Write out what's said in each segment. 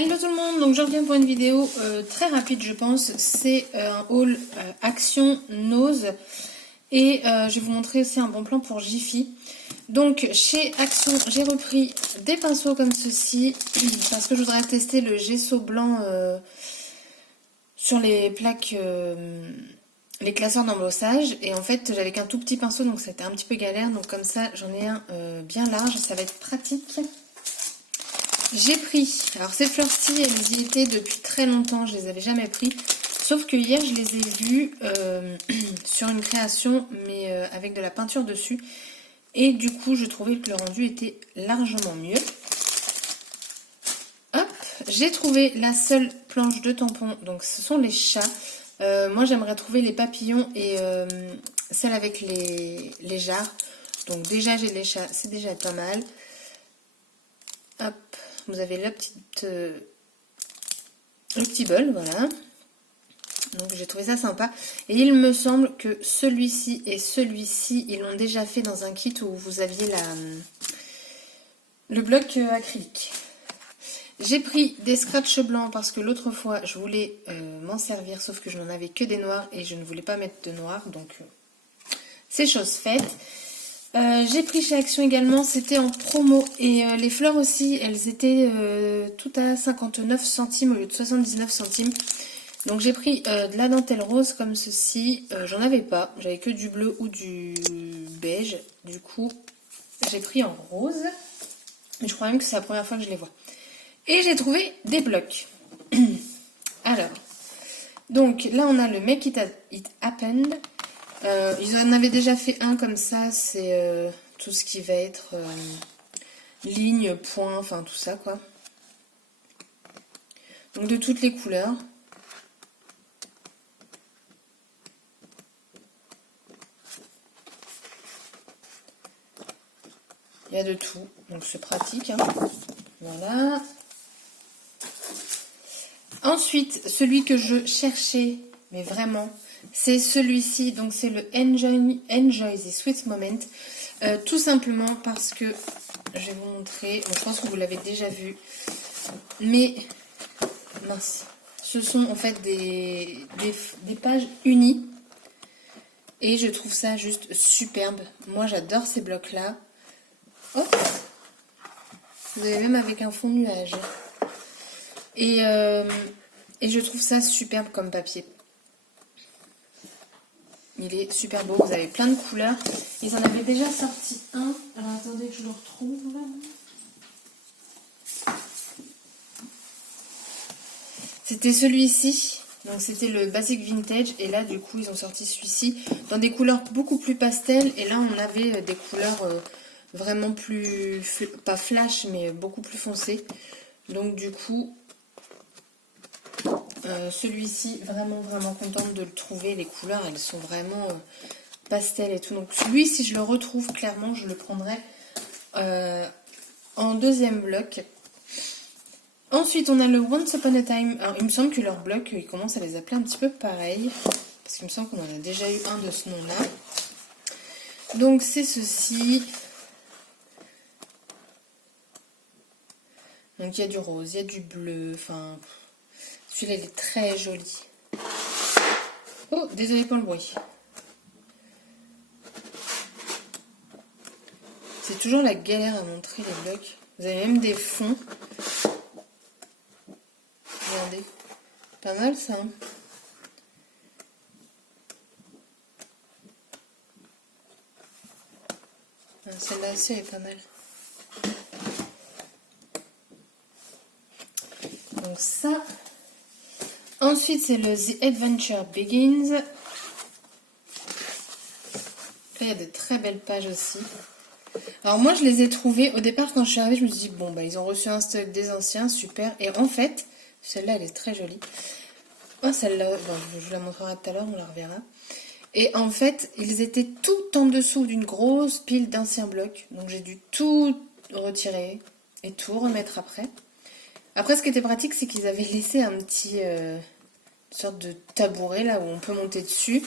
Hello tout le monde, donc je reviens pour une vidéo très rapide je pense, c'est un haul Action Nose et je vais vous montrer aussi un bon plan pour Jiffy. Donc chez Action j'ai repris des pinceaux comme ceci parce que je voudrais tester le gesso blanc sur les plaques, les classeurs d'embossage et en fait j'avais qu'un tout petit pinceau donc c'était un petit peu galère, donc comme ça j'en ai un bien large, ça va être pratique. J'ai pris, alors ces fleurs-ci, elles y étaient depuis très longtemps, je les avais jamais pris. Sauf que hier, je les ai vues sur une création, mais avec de la peinture dessus. Et du coup, je trouvais que le rendu était largement mieux. Hop, j'ai trouvé la seule planche de tampons, donc ce sont les chats. Moi, j'aimerais trouver les papillons et celle avec les jarres. Donc déjà, j'ai les chats, c'est déjà pas mal. Hop. Vous avez le petit bol, voilà. Donc j'ai trouvé ça sympa. Et il me semble que celui-ci et celui-ci, ils l'ont déjà fait dans un kit où vous aviez le bloc acrylique. J'ai pris des scratchs blancs parce que l'autre fois, je voulais m'en servir, sauf que je n'en avais que des noirs et je ne voulais pas mettre de noir. Donc c'est chose faite. J'ai pris chez Action également, c'était en promo et les fleurs aussi, elles étaient toutes à 59 centimes au lieu de 79 centimes. Donc j'ai pris de la dentelle rose comme ceci, j'en avais pas, j'avais que du bleu ou du beige, du coup j'ai pris en rose, et je crois même que c'est la première fois que je les vois. Et j'ai trouvé des blocs. Alors, donc là on a le Make It Happen. Ils en avaient déjà fait un comme ça, c'est tout ce qui va être ligne, point, enfin tout ça quoi. Donc de toutes les couleurs. Il y a de tout, donc c'est pratique. Hein. Voilà. Ensuite, celui que je cherchais, mais vraiment, c'est celui-ci. Donc c'est le Enjoy the Sweet Moment. Tout simplement parce que, je vais vous montrer, bon, je pense que vous l'avez déjà vu, mais mince, ce sont en fait des pages unies. Et je trouve ça juste superbe. Moi j'adore ces blocs-là. Oh, vous avez même avec un fond nuage. Et je trouve ça superbe comme papier. Il est super beau, vous avez plein de couleurs. Ils en avaient déjà sorti un. Alors attendez que je le retrouve. C'était celui-ci. Donc c'était le Basic Vintage. Et là du coup ils ont sorti celui-ci dans des couleurs beaucoup plus pastel. Et là on avait des couleurs vraiment plus, pas flash mais beaucoup plus foncées. Donc du coup... celui-ci, vraiment contente de le trouver. Les couleurs, elles sont vraiment pastel et tout. Donc lui, si je le retrouve, clairement, je le prendrai en deuxième bloc. Ensuite, on a le Once Upon a Time. Alors, il me semble que leur bloc, ils commencent à les appeler un petit peu pareil. Parce qu'il me semble qu'on en a déjà eu un de ce nom-là. Donc, c'est ceci. Donc, il y a du rose, il y a du bleu, enfin... Celui-là, il est très joli. Oh, désolé pour le bruit. C'est toujours la galère à montrer les blocs. Vous avez même des fonds. Regardez. Pas mal ça. Hein, celle-là aussi, elle est pas mal. Donc ça... Ensuite, c'est le The Adventure Begins. Là, il y a de très belles pages aussi. Alors moi, je les ai trouvées. Au départ, quand je suis arrivée, je me suis dit, bon, bah, ils ont reçu un stock des anciens, super. Et en fait, celle-là, elle est très jolie. Oh, celle-là, bon, je vous la montrerai tout à l'heure, on la reverra. Et en fait, ils étaient tout en dessous d'une grosse pile d'anciens blocs. Donc, j'ai dû tout retirer et tout remettre après. Après, ce qui était pratique, c'est qu'ils avaient laissé un petit... une sorte de tabouret, là, où on peut monter dessus.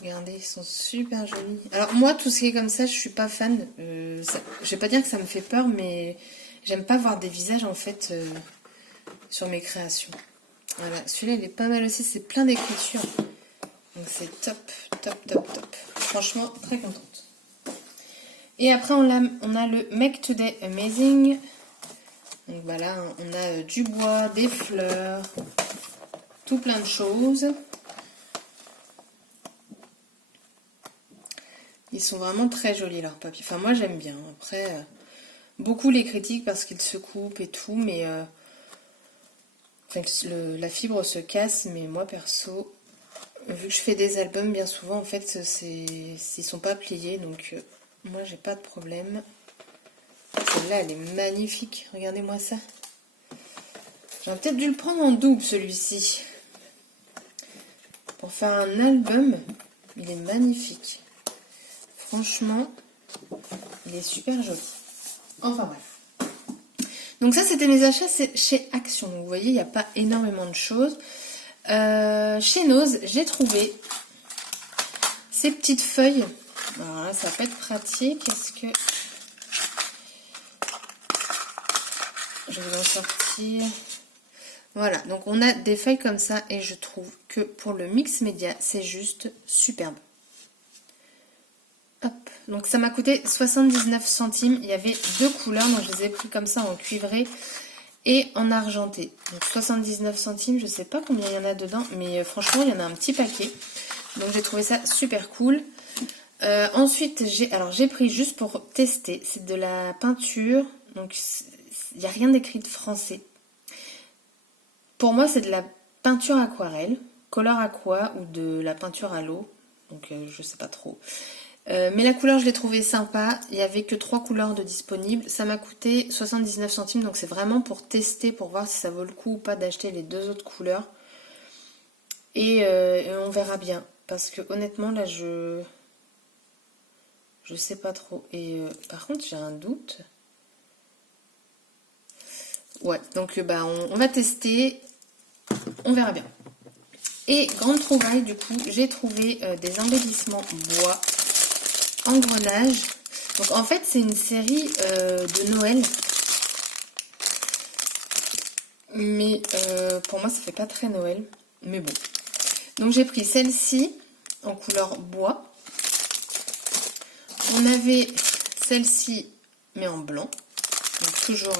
Regardez, ils sont super jolis. Alors moi, tout ce qui est comme ça, je suis pas fan. Je vais pas dire que ça me fait peur, mais j'aime pas voir des visages en fait sur mes créations. Voilà, celui-là il est pas mal aussi, c'est plein d'écriture. Donc c'est top, top, top, top. Franchement, très contente. Et après on a le Make Today Amazing. Donc voilà, on a du bois, des fleurs, tout plein de choses. Ils sont vraiment très jolis leurs papiers. Enfin moi j'aime bien. Après, beaucoup les critiquent parce qu'ils se coupent et tout, mais enfin, la fibre se casse. Mais moi perso, vu que je fais des albums bien souvent, en fait, ils sont pas pliés, donc moi j'ai pas de problème. Celle-là elle est magnifique. Regardez-moi ça. J'aurais peut-être dû le prendre en double celui-ci. Pour faire un album, il est magnifique. Franchement, il est super joli. Enfin bref. Donc ça, c'était mes achats chez Action. Donc, vous voyez, il n'y a pas énormément de choses. Chez Nose, j'ai trouvé ces petites feuilles. Alors là, ça peut être pratique. Est-ce que... Je vais en sortir... Voilà, donc on a des feuilles comme ça et je trouve que pour le mix média, c'est juste superbe. Hop, donc ça m'a coûté 79 centimes. Il y avait deux couleurs, donc je les ai pris comme ça en cuivré et en argenté. Donc 79 centimes, je sais pas combien il y en a dedans, mais franchement, il y en a un petit paquet. Donc j'ai trouvé ça super cool. Ensuite, j'ai pris juste pour tester, c'est de la peinture. Donc il n'y a rien d'écrit de français. Pour moi, c'est de la peinture aquarelle, Color Aqua ou de la peinture à l'eau. Donc, je sais pas trop. Mais la couleur, je l'ai trouvée sympa. Il n'y avait que 3 couleurs de disponibles. Ça m'a coûté 79 centimes. Donc, c'est vraiment pour tester, pour voir si ça vaut le coup ou pas d'acheter les deux autres couleurs. Et on verra bien. Parce que honnêtement, là, je sais pas trop. Et par contre, j'ai un doute. Ouais, donc on va tester. On verra bien. Et grande trouvaille, du coup, j'ai trouvé des embellissements bois, engrenages. Donc en fait, c'est une série de Noël. Mais pour moi, ça fait pas très Noël. Mais bon. Donc j'ai pris celle-ci en couleur bois. On avait celle-ci, mais en blanc. Donc toujours...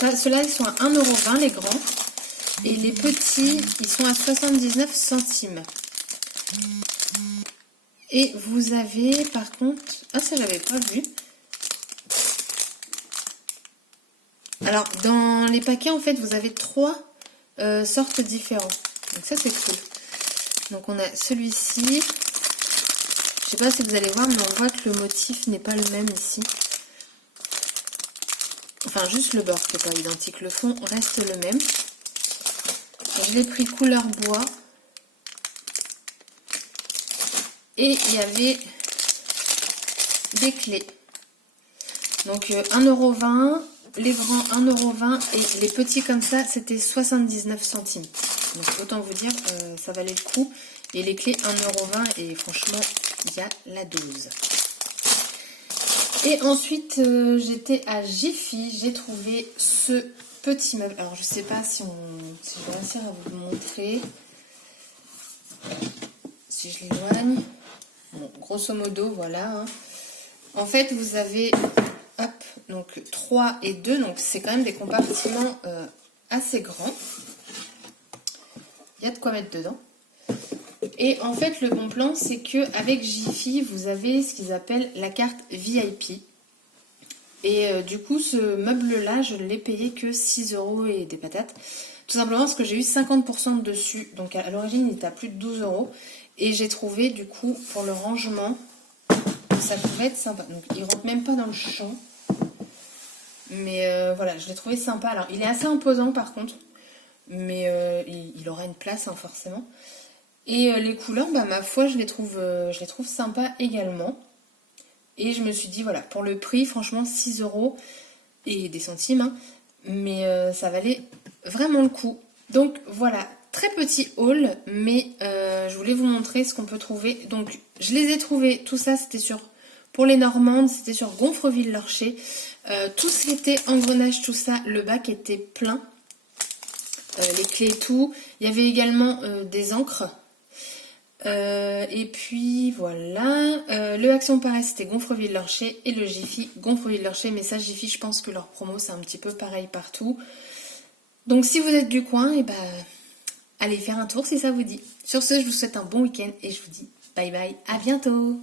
ceux-là, ils sont à 1,20 € les grands. Et les petits, ils sont à 79 centimes. Et vous avez, par contre... Ah, ça, j'avais pas vu. Alors, dans les paquets, en fait, vous avez 3 sortes différentes. Donc ça, c'est cool. Donc, on a celui-ci. Je sais pas si vous allez voir, mais on voit que le motif n'est pas le même ici. Enfin, juste le bord qui n'est pas identique. Le fond reste le même. Je l'ai pris couleur bois. Et il y avait des clés. Donc 1,20 €, les grands 1,20 € et les petits comme ça, c'était 79 centimes. Donc autant vous dire, ça valait le coup. Et les clés 1,20 € et franchement, il y a la dose. Et ensuite, j'étais à Jiffy, j'ai trouvé ce petit meuble. Alors je sais pas si je vais réussir à vous le montrer. Si je l'éloigne. Bon, grosso modo, voilà. Hein. En fait, vous avez hop, donc 3 et 2, donc c'est quand même des compartiments assez grands. Il y a de quoi mettre dedans. Et en fait, le bon plan, c'est qu'avec Jiffy, vous avez ce qu'ils appellent la carte VIP. Et du coup, ce meuble-là, je ne l'ai payé que 6 € et des patates. Tout simplement parce que j'ai eu 50% dessus. Donc à l'origine, il était à plus de 12 €. Et j'ai trouvé, du coup, pour le rangement, ça pouvait être sympa. Donc il ne rentre même pas dans le champ. Mais voilà, je l'ai trouvé sympa. Alors, il est assez imposant par contre. Mais il aura une place, hein, forcément. Et les couleurs, ma foi, je les trouve sympas également. Et je me suis dit, voilà, pour le prix, franchement, 6 € et des centimes. Hein, mais ça valait vraiment le coup. Donc voilà, très petit haul, mais je voulais vous montrer ce qu'on peut trouver. Donc je les ai trouvés, tout ça c'était pour les Normandes, c'était sur Gonfreville-Lorcher. Tout ce qui était engrenage, tout ça, le bac était plein. Les clés et tout. Il y avait également des encres. Et puis voilà, le Action Paresse c'était Gonfreville-Lorcher et le Jiffy Gonfreville-Lorcher, mais ça Jiffy je pense que leur promo c'est un petit peu pareil partout. Donc si vous êtes du coin, et allez faire un tour si ça vous dit. Sur ce, je vous souhaite un bon week-end et je vous dis bye bye, à bientôt.